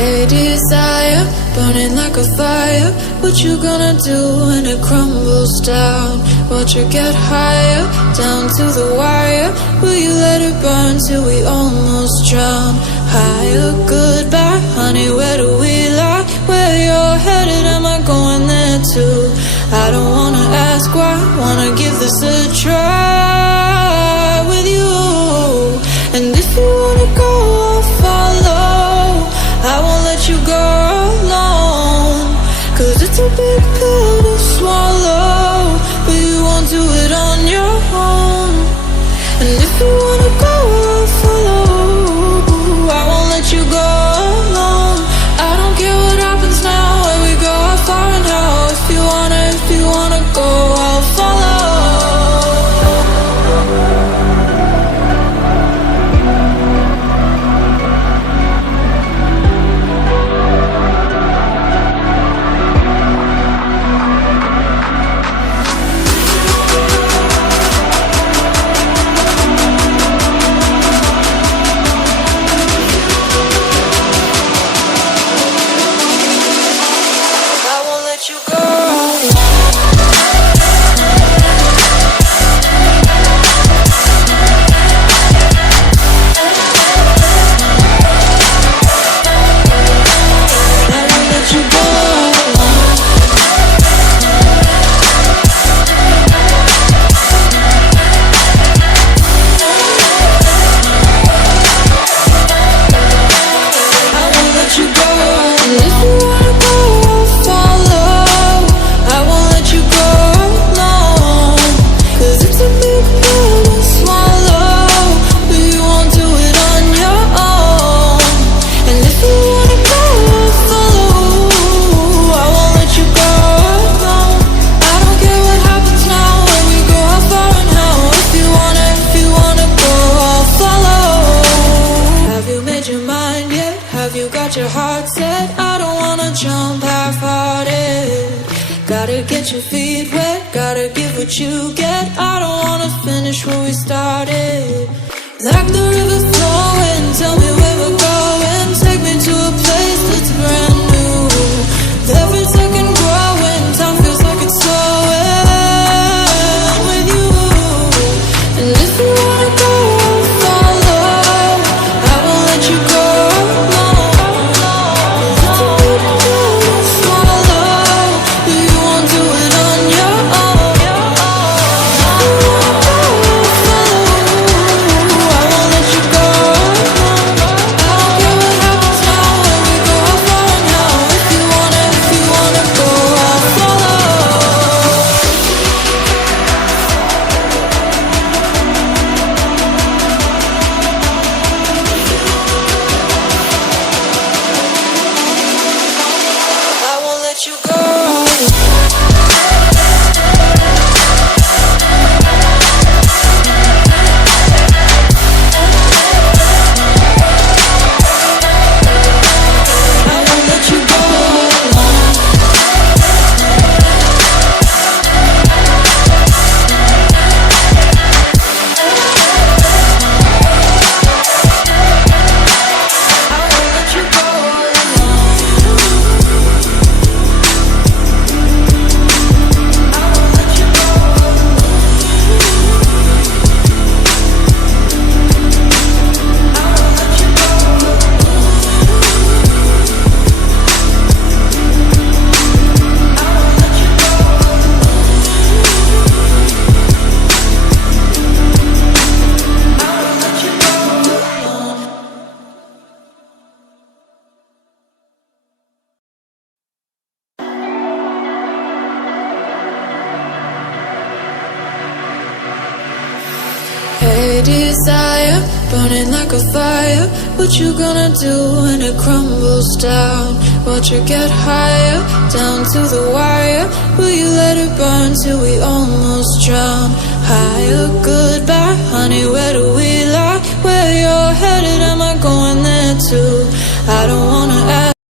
Hey desire, burning like a fire. What you gonna do when it crumbles down? Watch it get higher, down to the wire. Will you let it burn till we almost drown? Higher, goodbye, honey, where do we lie? Where you're headed, am I going there too? I don't wanna ask why, wanna give this a try with you. And if you wanna go, I'll follow. I won't let you go alone, 'cause it's a big pill to swallow, but you won't do it on your own. And if you wanna go, I'll follow. I won't let you go alone. I don't care what happens now, where we go, how far and how. If you wanna go, I'll follow. Your heart set, I don't wanna jump half-hearted. Gotta get your feet wet, gotta give what you get. I don't wanna finish where we started. Like the river flowing, tell me where we're going. Take me to a place that's brand new. With every second growing, time feels like it's slowing with you. And if you wanna go, I'll follow. I won't let you go. Hey desire, burning like a fire. What you gonna do when it crumbles down? Watch it get higher, down to the wire. Will you let it burn till we almost drown? Higher, goodbye, honey, where do we lie? Where you're headed, am I going there too? I don't wanna ask